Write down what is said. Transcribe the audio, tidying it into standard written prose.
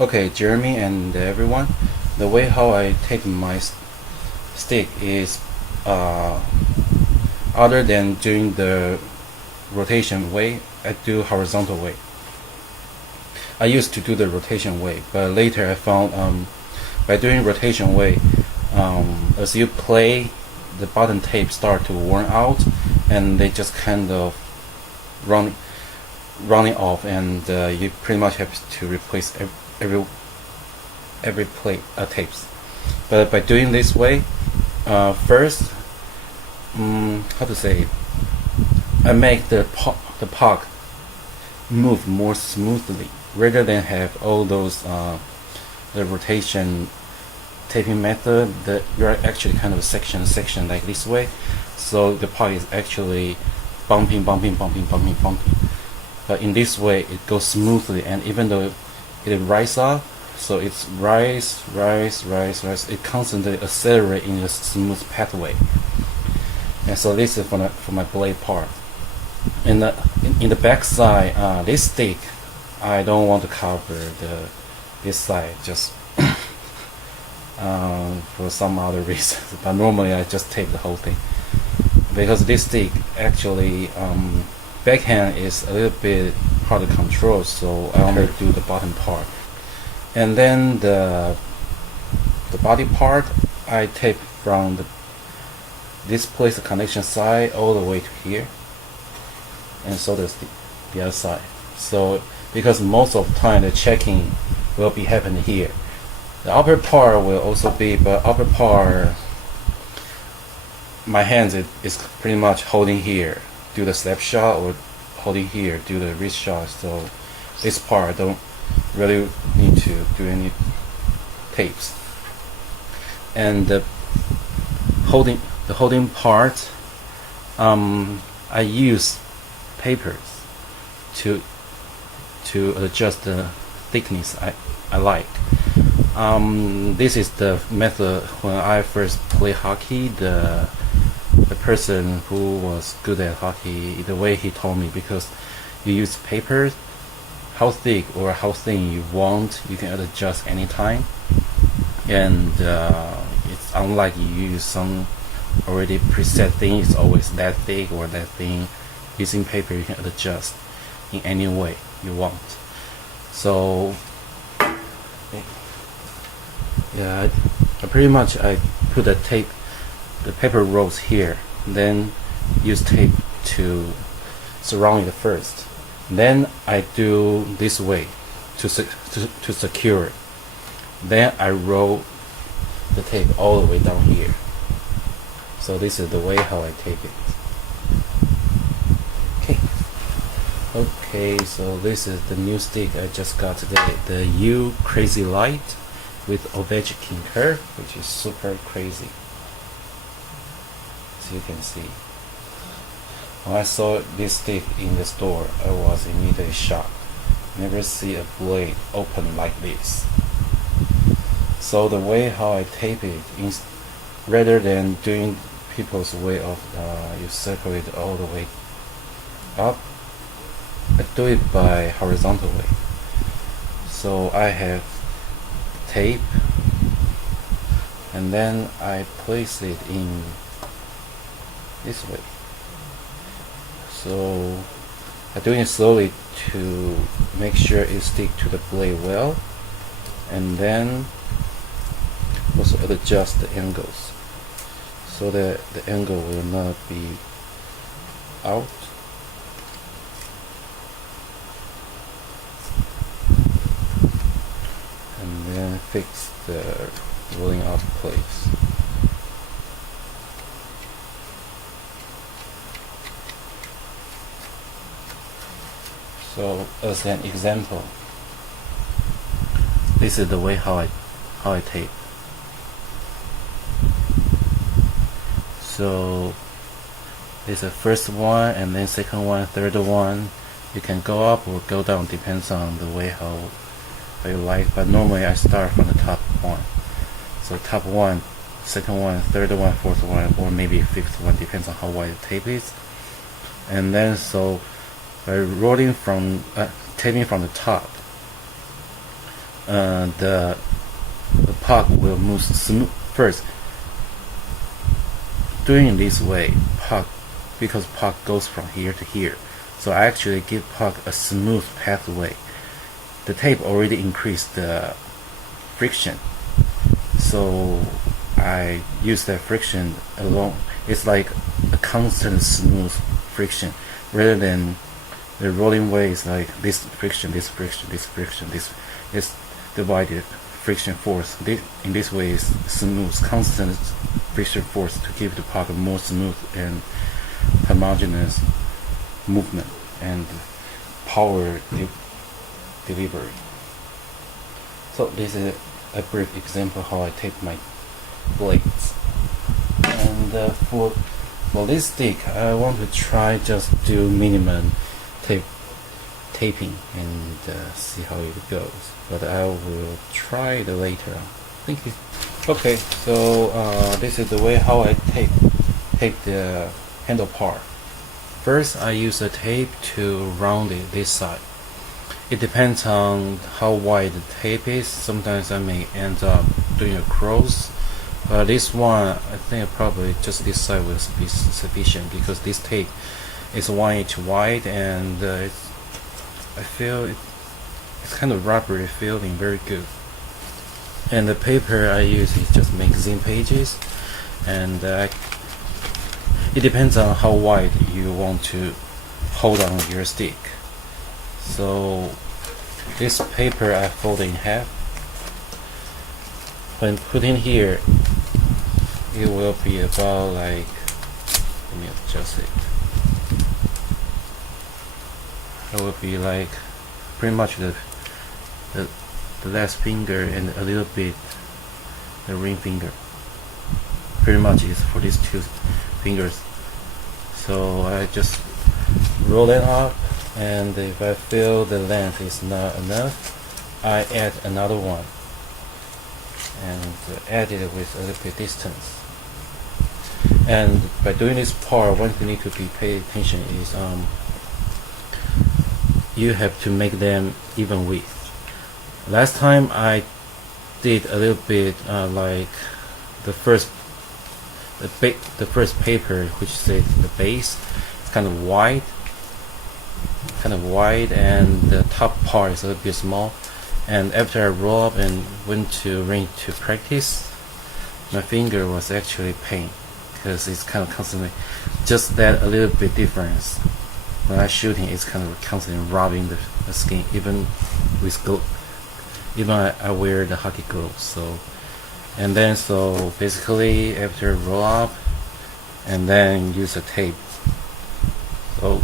Okay, Jeremy and everyone, the way how I tape my stick is other than doing the rotation way, I do horizontal way. I used to do the rotation way, but later I found by doing rotation way, as you play, the bottom tape start to worn out, and they just kind of running off, and you pretty much have to replace every plate tapes. But by doing this way, first, how to say, I make the puck move more smoothly rather than have all those the rotation taping method that you're actually kind of section like this way, so the puck is actually bumping. But in this way it goes smoothly, and even though it rises up, so it's rise, it constantly accelerates in a smooth pathway. And so this is for my blade part. In the back side, this stick, I don't want to cover this side just for some other reason. But normally I just tape the whole thing, because this stick actually backhand is a little bit hard to control, so I only do the bottom part. And then the body part, I tape from this place, the connection side, all the way to here, and so does the other side. So because most of the time the checking will be happening here, the upper part will also be, but upper part my hands is pretty much holding here, do the slap shot, or holding here, do the wrist shot. So this part I don't really need to do any tapes. And the holding part, I use papers to adjust the thickness I like. This is the method when I first played hockey. The person who was good at hockey, the way he told me, because you use papers, how thick or how thin you want, you can adjust anytime, and it's unlike you use some already preset thing. It's always that thick or that thin. Using paper, you can adjust in any way you want. So yeah, I pretty much I put the paper rolls here, then use tape to surround it first. Then I do this way to secure it. Then I roll the tape all the way down here. So this is the way how I tape it. Okay, so this is the new stick I just got today, the U Crazy Light with Ovechkin curve, which is super crazy, as you can see. When I saw this stick in the store, I was immediately shocked. Never see a blade open like this. So the way how I tape it is, rather than doing people's way of you circle it all the way up, I do it by horizontal way. So I have tape, and then I place it in this way. So I'm doing it slowly to make sure it sticks to the blade well, and then also adjust the angles so that the angle will not be out. And then fix the rolling out place. So as an example, this is the way how I tape. So there's the first one, and then second one, third one. You can go up or go down, depends on the way how you like. But normally I start from the top one. So top one, second one, third one, fourth one, or maybe fifth one, depends on how wide the tape is. And then so by rolling from taping from the top, the puck will move smooth first. Doing this way, because puck goes from here to here, so I actually give puck a smooth pathway. The tape already increased the friction, so I use that friction alone. It's like a constant smooth friction, rather than the rolling waves like this friction, this friction, this friction, this is divided friction force. In this way is smooth, constant friction force to give the puck a more smooth and homogeneous movement and power delivery. So this is a brief example how I tape my blades. And for this stick, I want to try just do minimum taping and see how it goes. But I will try it later on. Thank you. Okay, so this is the way how I tape the handle part. First, I use a tape to round it this side. It depends on how wide the tape is. Sometimes I may end up doing a cross. This one, I think probably just this side will be sufficient because this tape is 1 inch wide, and I feel it's kind of rubbery feeling, very good. And the paper I use is just magazine pages, and it depends on how wide you want to hold on your stick. So this paper I fold in half. When put in here, it will be about like, let me adjust it. It will be like pretty much the last finger and a little bit the ring finger. Pretty much is for these two fingers. So I just roll it up, and if I feel the length is not enough, I add another one and add it with a little bit distance. And by doing this part, one thing you need to be pay attention is you have to make them even width. Last time I did a little bit like the first paper, which says the base, it's kind of wide, and the top part is a little bit small. And after I roll up and went to ring to practice, my finger was actually pain because it's kind of constantly just that a little bit difference. When I shooting, it's kind of constantly rubbing the skin, even with I wear the hockey gloves. So basically after roll up and then use a tape. So